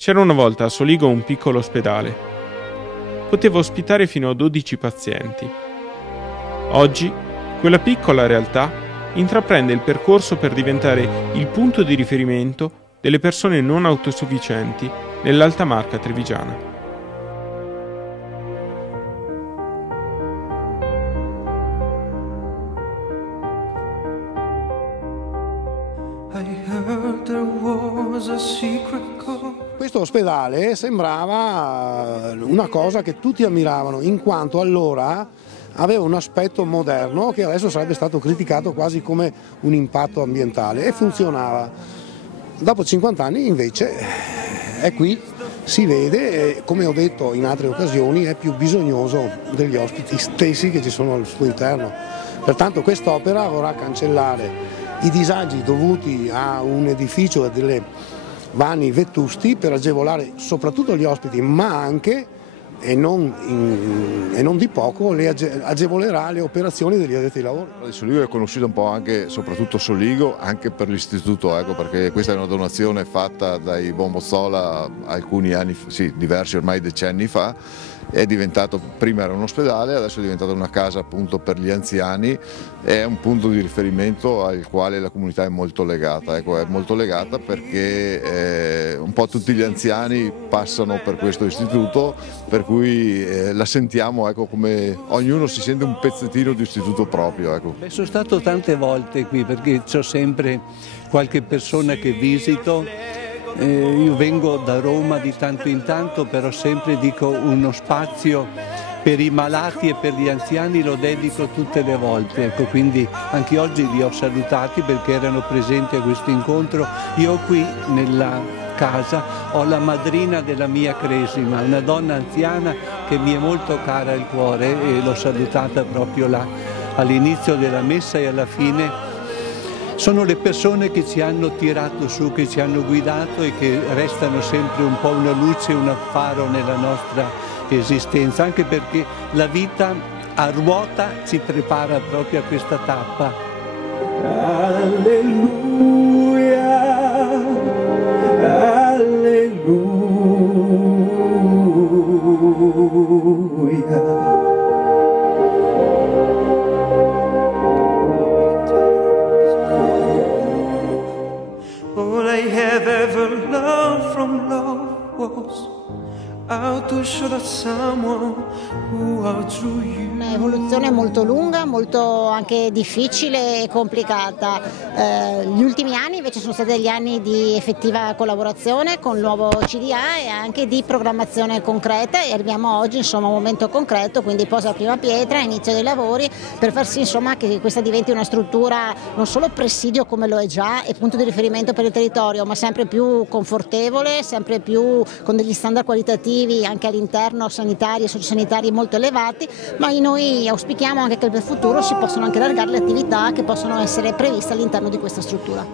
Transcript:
C'era una volta a Soligo un piccolo ospedale. Poteva ospitare fino a 12 pazienti. Oggi, quella piccola realtà intraprende il percorso per diventare il punto di riferimento delle persone non autosufficienti nell'Alta Marca trevigiana. Questo ospedale sembrava una cosa che tutti ammiravano, in quanto allora aveva un aspetto moderno che adesso sarebbe stato criticato quasi come un impatto ambientale, e funzionava. Dopo 50 anni invece è qui, si vede, e come ho detto in altre occasioni è più bisognoso degli ospiti stessi che ci sono al suo interno. Pertanto quest'opera vorrà cancellare i disagi dovuti a un edificio e delle vani vetusti per agevolare soprattutto gli ospiti, ma anche, e non di poco, agevolerà le operazioni degli addetti ai lavori. Soligo è conosciuto un po' anche, soprattutto Soligo, anche per l'istituto, perché questa è una donazione fatta dai Bombozzola alcuni anni, sì, diversi ormai decenni fa. È diventato, prima era un ospedale, adesso è diventata una casa appunto per gli anziani, è un punto di riferimento al quale la comunità è molto legata, è molto legata perché un po' tutti gli anziani passano per questo istituto, per cui la sentiamo come ognuno si sente un pezzettino di istituto proprio. Beh, sono stato tante volte qui perché c'ho sempre qualche persona che visito. Io vengo da Roma di tanto in tanto, però sempre dico uno spazio per i malati e per gli anziani lo dedico tutte le volte, quindi anche oggi li ho salutati perché erano presenti a questo incontro. Io qui nella casa ho la madrina della mia cresima, una donna anziana che mi è molto cara al cuore e l'ho salutata proprio là all'inizio della messa e alla fine. Sono le persone che ci hanno tirato su, che ci hanno guidato e che restano sempre un po' una luce, un faro nella nostra esistenza, anche perché la vita a ruota ci prepara proprio a questa tappa. Alleluia, alleluia. Un'evoluzione molto lunga, molto anche difficile e complicata. Gli ultimi anni invece sono stati degli anni di effettiva collaborazione con il nuovo CDA e anche di programmazione concreta, e arriviamo oggi insomma a un momento concreto, quindi posa la prima pietra, inizio dei lavori per far sì insomma che questa diventi una struttura non solo presidio come lo è già e punto di riferimento per il territorio, ma sempre più confortevole, sempre più con degli standard qualitativi anche all'interno sanitari e sociosanitari molto elevati, ma noi auspichiamo anche che per il futuro si possano anche allargare le attività che possono essere previste all'interno di questa struttura.